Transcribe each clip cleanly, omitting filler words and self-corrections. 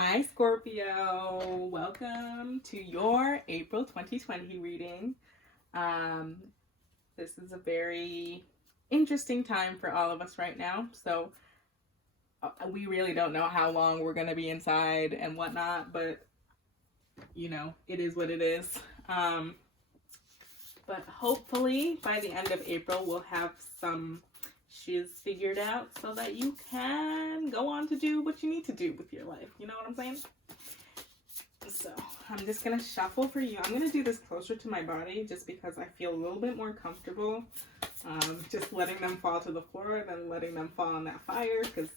Hi, Scorpio. Welcome to your April 2020 reading. Um, this is a very interesting time for all of us right now. So, we really don't know how long we're going to be inside and whatnot, but it is what it is. But hopefully, by the end of April, we'll have some shiz figured out so that you can go on to do what you need to do with your life. You know what I'm saying? So I'm just going to shuffle for you. I'm going to do this closer to my body just because I feel a little bit more comfortable just letting them fall to the floor than letting them fall on that fire, because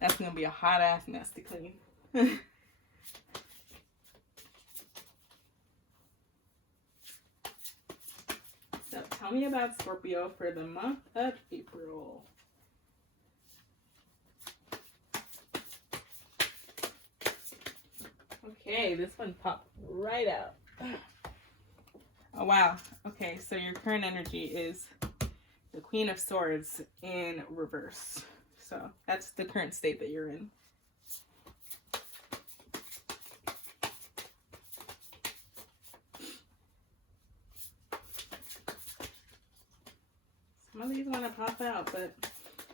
that's going to be a hot ass mess to clean. So tell me about Scorpio for the month of April. Okay, this one popped right out. Oh, wow. Okay, so your current energy is the Queen of Swords in reverse. So that's the current state that you're in. Some of these want to pop out, but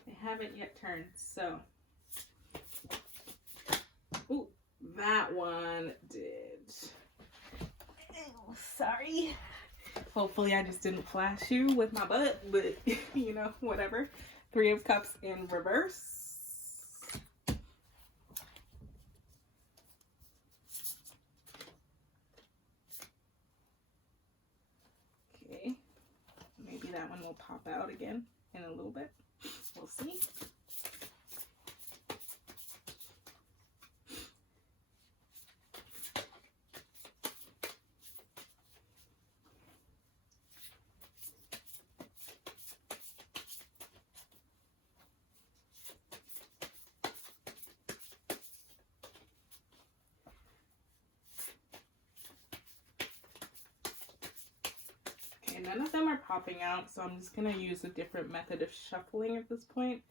they haven't yet turned. So, ooh, that one did. Oh, sorry. Hopefully I just didn't flash you with my butt, but whatever. 3 of Cups in reverse. Okay. Maybe that one will pop out again in a little bit. We'll see. None of them are popping out, so I'm just going to use a different method of shuffling at this point.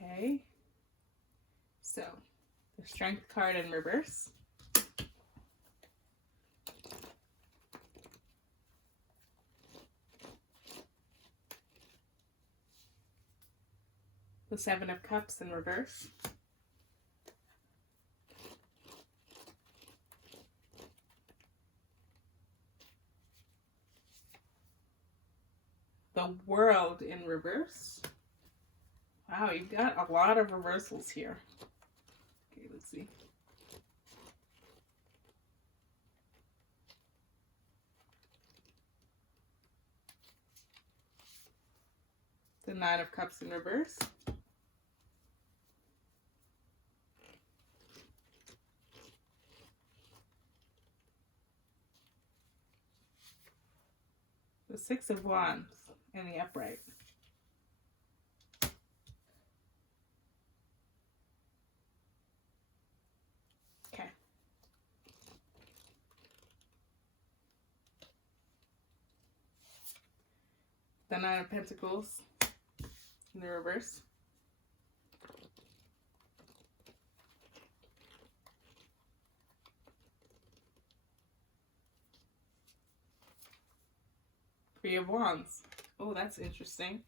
Okay. So, the Strength card in reverse. The 7 of Cups in reverse. The World in reverse. Wow, you've got a lot of reversals here. Okay, let's see. The 9 of Cups in reverse. The 6 of Wands in the upright. Okay. The 9 of Pentacles in the reverse. Three of Wands. Oh, that's interesting.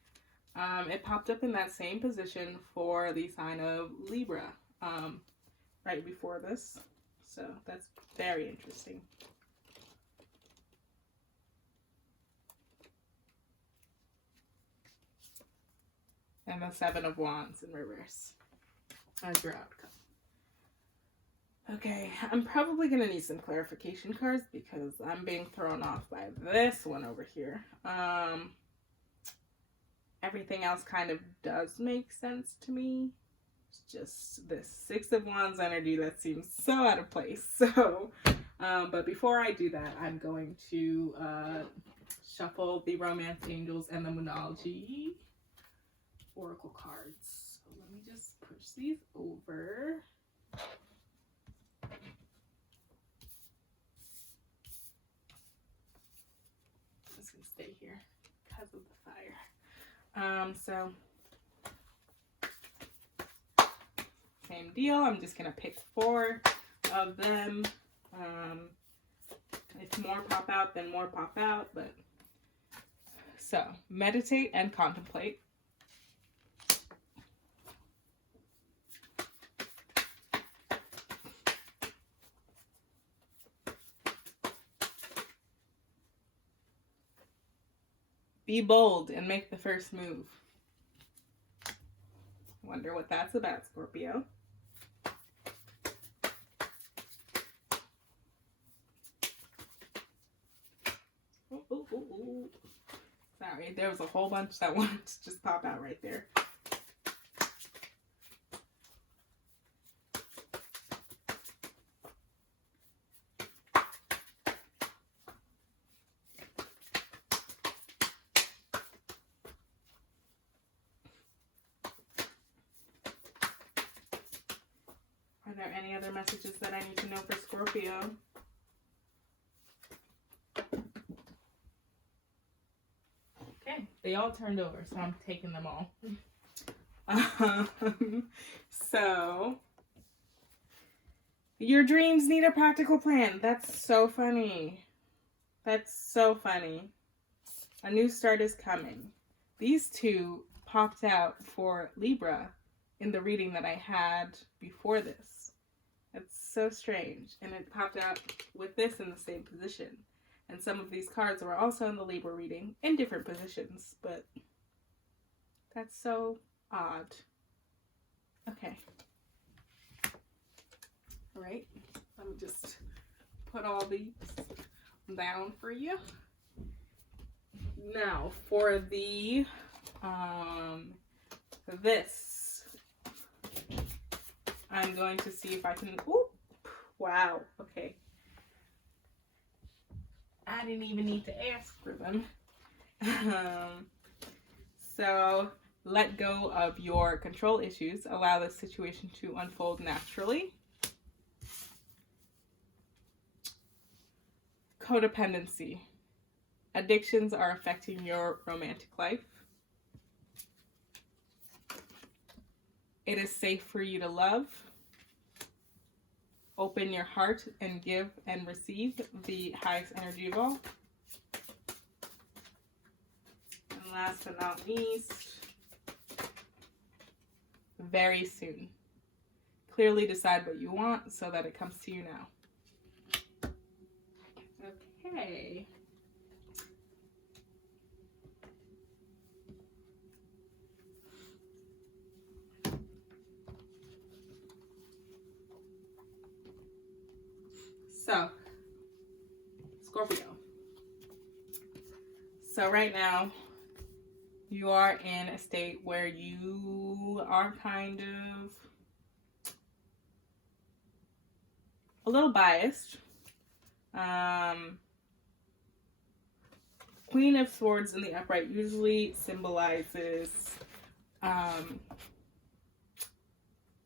It popped up in that same position for the sign of Libra right before this. So that's very interesting. And the 7 of Wands in reverse as your outcome. Okay, I'm probably going to need some clarification cards because I'm being thrown off by this one over here. Everything else kind of does make sense to me. It's just this 6 of Wands energy that seems so out of place. So, but before I do that, I'm going to shuffle the Romance Angels and the Moonology Oracle cards. So let me just push these over. just gonna stay here because of the fire. So same deal. I'm just gonna pick 4 of them. If more pop out, then more pop out. But so meditate and contemplate. Be bold and make the first move. Wonder what that's about, Scorpio. Ooh. Sorry, there was a whole bunch that wanted to just pop out right there. Are there any other messages that I need to know for Scorpio? Okay, they all turned over, so I'm taking them all. So, your dreams need a practical plan. That's so funny. That's so funny. A new start is coming. These 2 popped out for Libra in the reading that I had before this. It's so strange. And it popped out with this in the same position. And some of these cards were also in the Libra reading in different positions, but that's so odd. Okay. All right. Let me just put all these down for you. Now for the this, I'm going to see if I can. Ooh, wow. Okay. I didn't even need to ask for them. So let go of your control issues. Allow the situation to unfold naturally. Codependency. Addictions are affecting your romantic life. It is safe for you to love. Open your heart and give and receive the highest energy of all. And last but not least, very soon. Clearly decide what you want so that it comes to you now. Okay. So, Scorpio. So right now, you are in a state where you are kind of a little biased. Queen of Swords in the upright usually symbolizes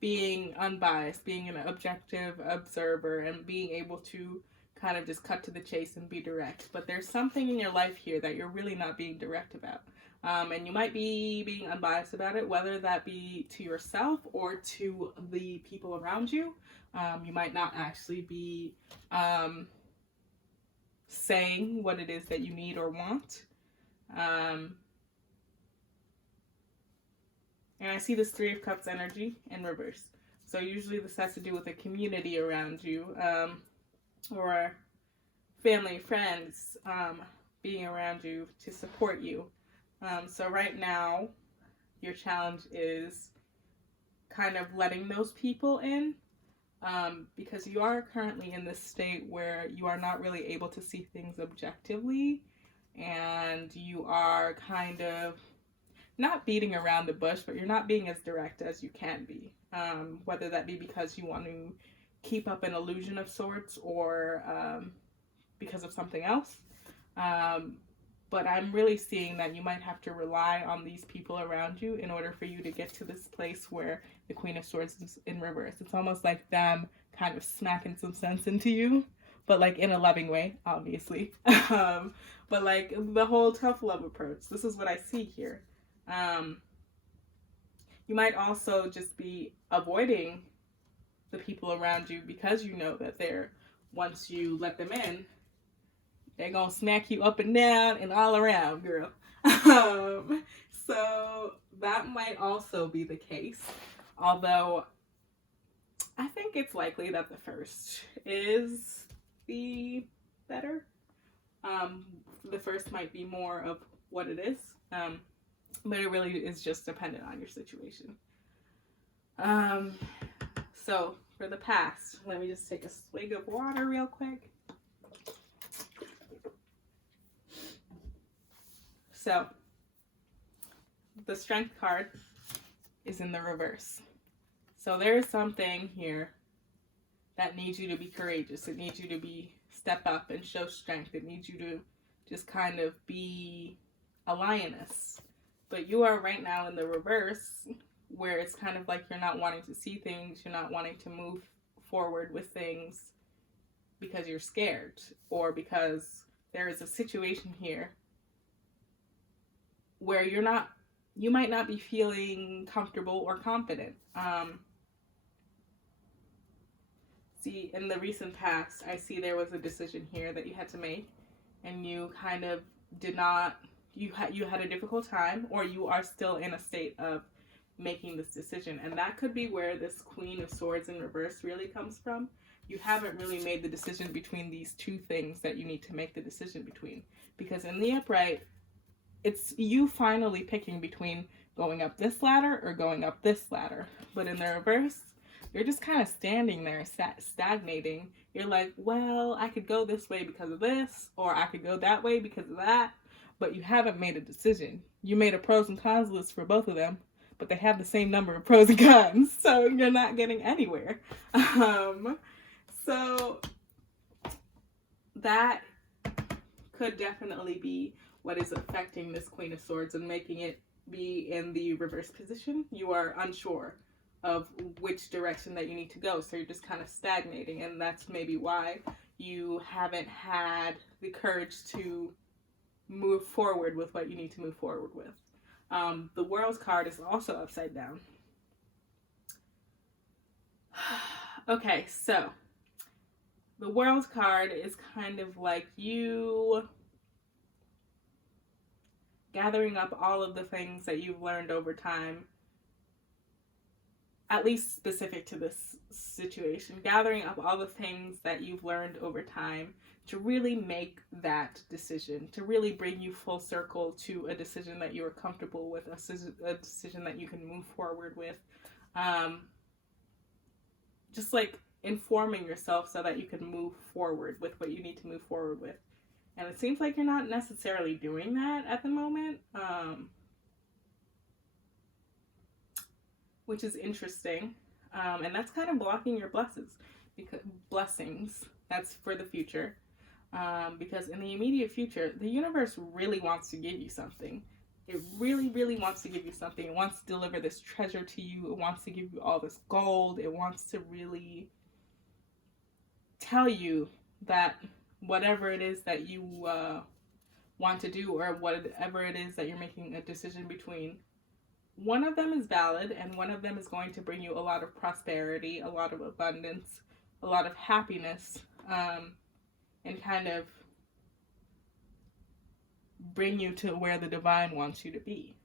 being unbiased, being an objective observer, and being able to kind of just cut to the chase and be direct. But there's something in your life here that you're really not being direct about. And you might be being unbiased about it, whether that be to yourself or to the people around you. You might not actually be saying what it is that you need or want. And I see this 3 of Cups energy in reverse. So usually this has to do with a community around you, or family, friends, being around you to support you. So right now, your challenge is kind of letting those people in, because you are currently in this state where you are not really able to see things objectively, and you are kind of not beating around the bush, but you're not being as direct as you can be. Whether that be because you want to keep up an illusion of sorts, or because of something else. But I'm really seeing that you might have to rely on these people around you in order for you to get to this place where the Queen of Swords is in reverse. It's almost like them kind of smacking some sense into you but like in a loving way, obviously. But like the whole tough love approach, this is what I see here. You might also just be avoiding the people around you because you know that once you let them in, they're gonna smack you up and down and all around, girl. So that might also be the case. Although I think it's likely that the first is the better. The first might be more of what it is. But it really is just dependent on your situation. So for the past, let me just take a swig of water real quick. So the Strength card is in the reverse. So there is something here that needs you to be courageous. It needs you to step up and show strength. It needs you to just kind of be a lioness. But you are right now in the reverse, where it's kind of like you're not wanting to see things, you're not wanting to move forward with things because you're scared, or because there is a situation here where you might not be feeling comfortable or confident. See, in the recent past, I see there was a decision here that you had to make, and you kind of did not, you had a difficult time, or you are still in a state of making this decision. And that could be where this Queen of Swords in reverse really comes from. You haven't really made the decision between these two things that you need to make the decision between. Because in the upright, it's you finally picking between going up this ladder or going up this ladder. But in the reverse, you're just kind of standing there stagnating. You're like, well, I could go this way because of this, or I could go that way because of that. But you haven't made a decision. You made a pros and cons list for both of them, but they have the same number of pros and cons, so you're not getting anywhere. So that could definitely be what is affecting this Queen of Swords and making it be in the reverse position. You are unsure of which direction that you need to go, so you're just kind of stagnating, and that's maybe why you haven't had the courage to move forward with what you need to move forward with. The World card is also upside down. Okay, so the World card is kind of like you gathering up all of the things that you've learned over time, at least specific to this situation, gathering up all the things that you've learned over time to really make that decision, to really bring you full circle to a decision that you are comfortable with, a decision that you can move forward with. Just like informing yourself so that you can move forward with what you need to move forward with. And it seems like you're not necessarily doing that at the moment, which is interesting. And that's kind of blocking your blessings. That's for the future. Because in the immediate future, the universe really wants to give you something. It really, really wants to give you something. It wants to deliver this treasure to you. It wants to give you all this gold. It wants to really tell you that whatever it is that you want to do, or whatever it is that you're making a decision between, one of them is valid, and one of them is going to bring you a lot of prosperity, a lot of abundance, a lot of happiness, and kind of bring you to where the divine wants you to be.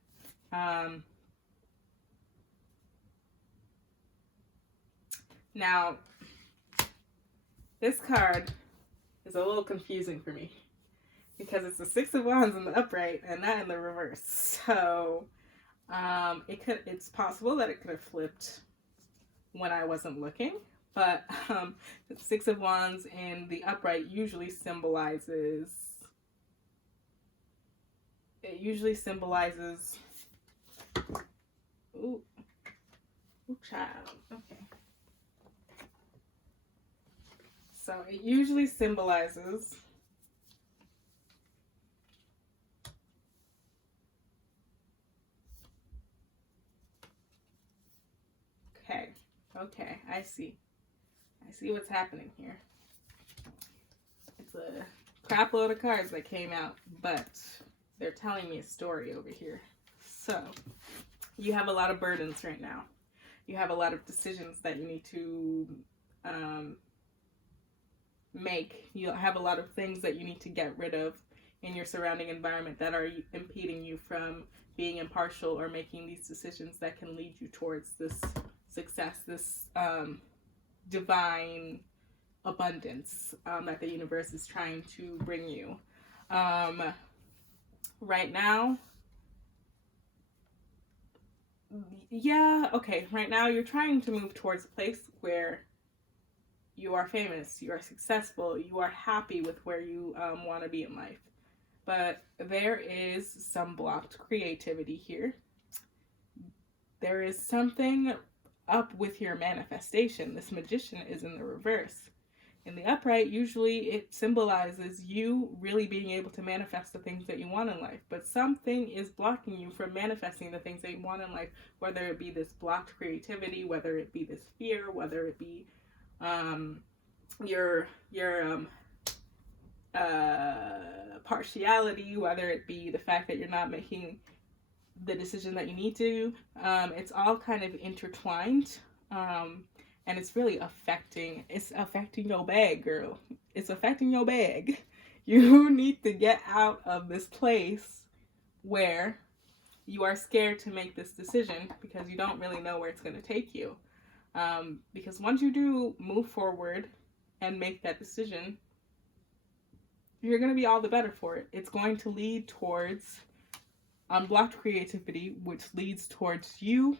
Now, this card is a little confusing for me because it's the Six of Wands in the upright and not in the reverse. So it's possible that it could have flipped when I wasn't looking, but the Six of Wands in the upright usually symbolizes ooh child. Okay. So it usually symbolizes okay, I see what's happening here. It's a crap load of cards that came out, but they're telling me a story over here. So, you have a lot of burdens right now. You have a lot of decisions that you need to make. You have a lot of things that you need to get rid of in your surrounding environment that are impeding you from being impartial or making these decisions that can lead you towards this success, this divine abundance that the universe is trying to bring you. Right now, right now you're trying to move towards a place where you are famous, you are successful, you are happy with where you want to be in life. But there is some blocked creativity here. There is something up with your manifestation. This Magician is in the reverse. In the upright, usually it symbolizes you really being able to manifest the things that you want in life. But something is blocking you from manifesting the things that you want in life, whether it be this blocked creativity, whether it be this fear, whether it be your partiality, whether it be the fact that you're not making the decision that you need to. It's all kind of intertwined. And it's really affecting your bag, girl. It's affecting your bag. You need to get out of this place where you are scared to make this decision because you don't really know where it's going to take you. Because once you do move forward and make that decision, you're going to be all the better for it. It's going to lead towards unblocked creativity, which leads towards you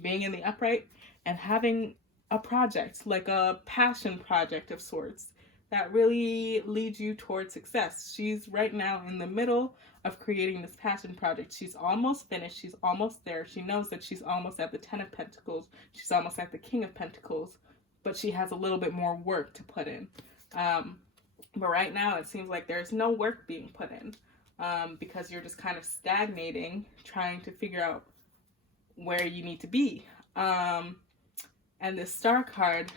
being in the upright and having a project, like a passion project of sorts, that really leads you towards success. She's right now in the middle of creating this passion project. She's almost finished. She's almost there. She knows that she's almost at the 10 of Pentacles. She's almost at the King of Pentacles, but she has a little bit more work to put in. But right now it seems like there's no work being put in because you're just kind of stagnating, trying to figure out where you need to be. And this Star card,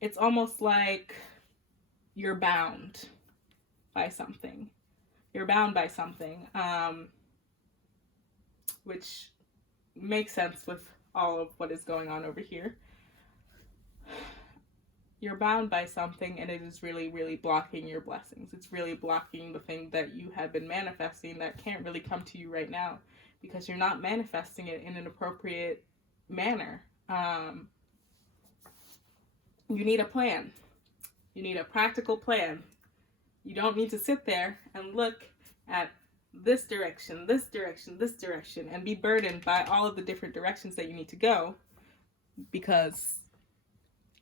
it's almost like you're bound by something. You're bound by something, which makes sense with all of what is going on over here. You're bound by something, and it is really, really blocking your blessings. It's really blocking the thing that you have been manifesting that can't really come to you right now because you're not manifesting it in an appropriate manner. You need a plan. You need a practical plan. You don't need to sit there and look at this direction, this direction, this direction, and be burdened by all of the different directions that you need to go, because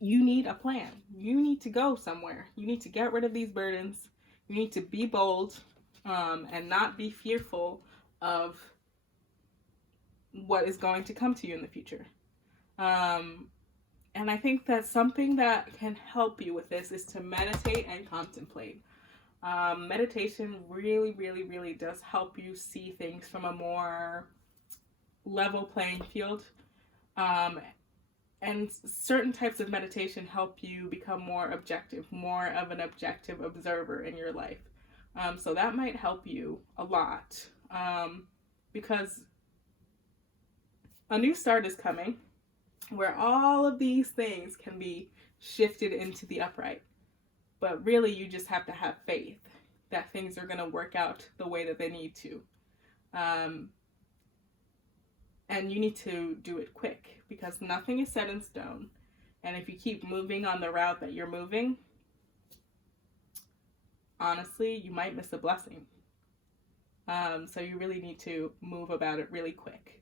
you need a plan. You need to go somewhere. You need to get rid of these burdens. You need to be bold and not be fearful of what is going to come to you in the future. And I think that something that can help you with this is to meditate and contemplate. Meditation really, really, really does help you see things from a more level playing field. And certain types of meditation help you become more objective, more of an objective observer in your life. So that might help you a lot, because a new start is coming where all of these things can be shifted into the upright. But really, you just have to have faith that things are going to work out the way that they need to. And you need to do it quick, because nothing is set in stone. And if you keep moving on the route that you're moving, honestly, you might miss a blessing. So you really need to move about it really quick.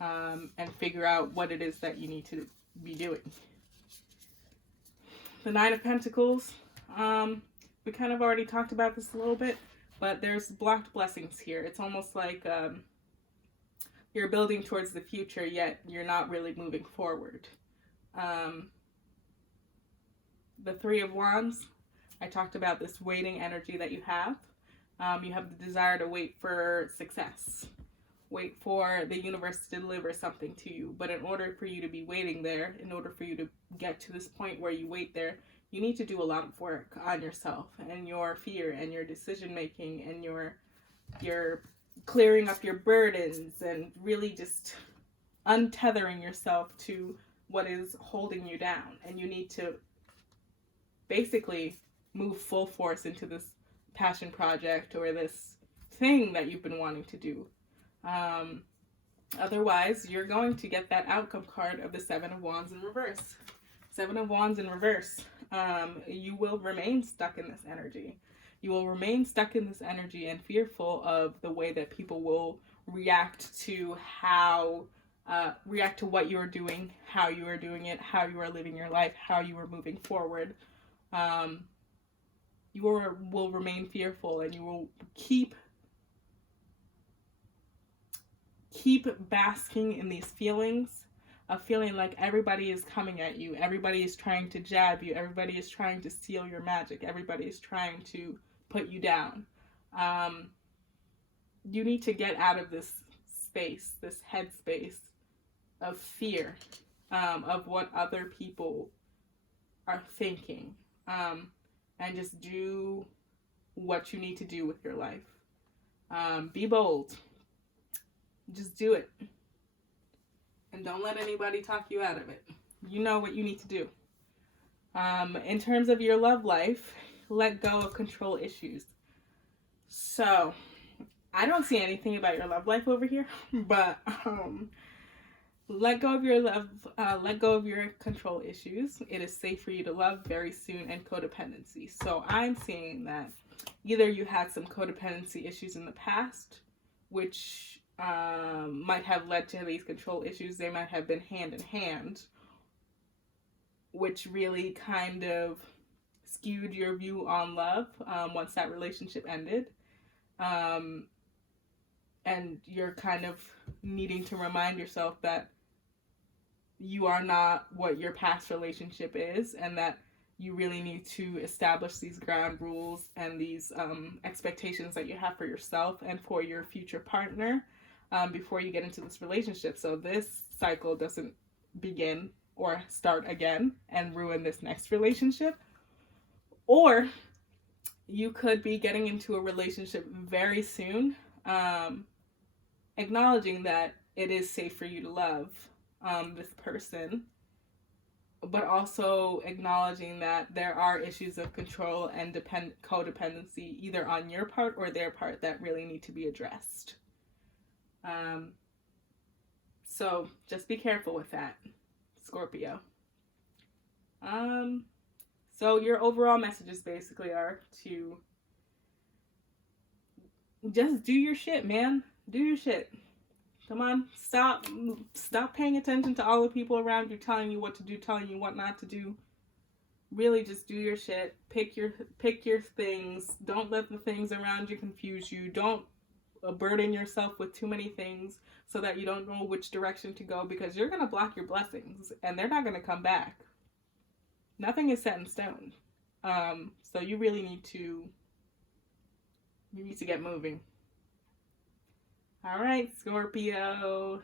And figure out what it is that you need to be doing. The Nine of Pentacles, we kind of already talked about this a little bit, but there's blocked blessings here. It's almost like you're building towards the future, yet you're not really moving forward. The Three of Wands, I talked about this waiting energy that you have. You have the desire to wait for success. Wait for the universe to deliver something to you. But in order for you to be waiting there, in order for you to get to this point where you wait there, you need to do a lot of work on yourself and your fear and your decision making and your clearing up your burdens and really just untethering yourself to what is holding you down. And you need to basically move full force into this passion project or this thing that you've been wanting to do. Otherwise, you're going to get that outcome card of the Seven of Wands in reverse. Seven of Wands in reverse. You will remain stuck in this energy. You will remain stuck in this energy and fearful of the way that people will react to what you are doing, how you are doing it, how you are living your life, how you are moving forward. You will remain fearful, and you will keep basking in these feelings of feeling like everybody is coming at you, everybody is trying to jab you, everybody is trying to steal your magic, everybody is trying to put you down. You need to get out of this space, this headspace of fear, of what other people are thinking, and just do what you need to do with your life. Be bold. Just do it. And don't let anybody talk you out of it. You know what you need to do. In terms of your love life, let go of control issues. So, I don't see anything about your love life over here, but let go of your control issues. It is safe for you to love very soon, and codependency. So I'm seeing that either you had some codependency issues in the past, which might have led to these control issues. They might have been hand in hand, which really kind of skewed your view on love once that relationship ended. And you're kind of needing to remind yourself that you are not what your past relationship is, and that you really need to establish these ground rules and these expectations that you have for yourself and for your future partner before you get into this relationship. So this cycle doesn't begin or start again and ruin this next relationship. Or you could be getting into a relationship very soon, acknowledging that it is safe for you to love this person, but also acknowledging that there are issues of control and codependency either on your part or their part that really need to be addressed. So just be careful with that, Scorpio. So your overall messages basically are to just do your shit, man. Do your shit. Come on, stop paying attention to all the people around you telling you what to do, telling you what not to do. Really just do your shit. Pick your things. Don't let the things around you confuse you. Don't burden yourself with too many things so that you don't know which direction to go, because you're going to block your blessings and they're not going to come back. Nothing is set in stone. So you really need to get moving. All right, Scorpio.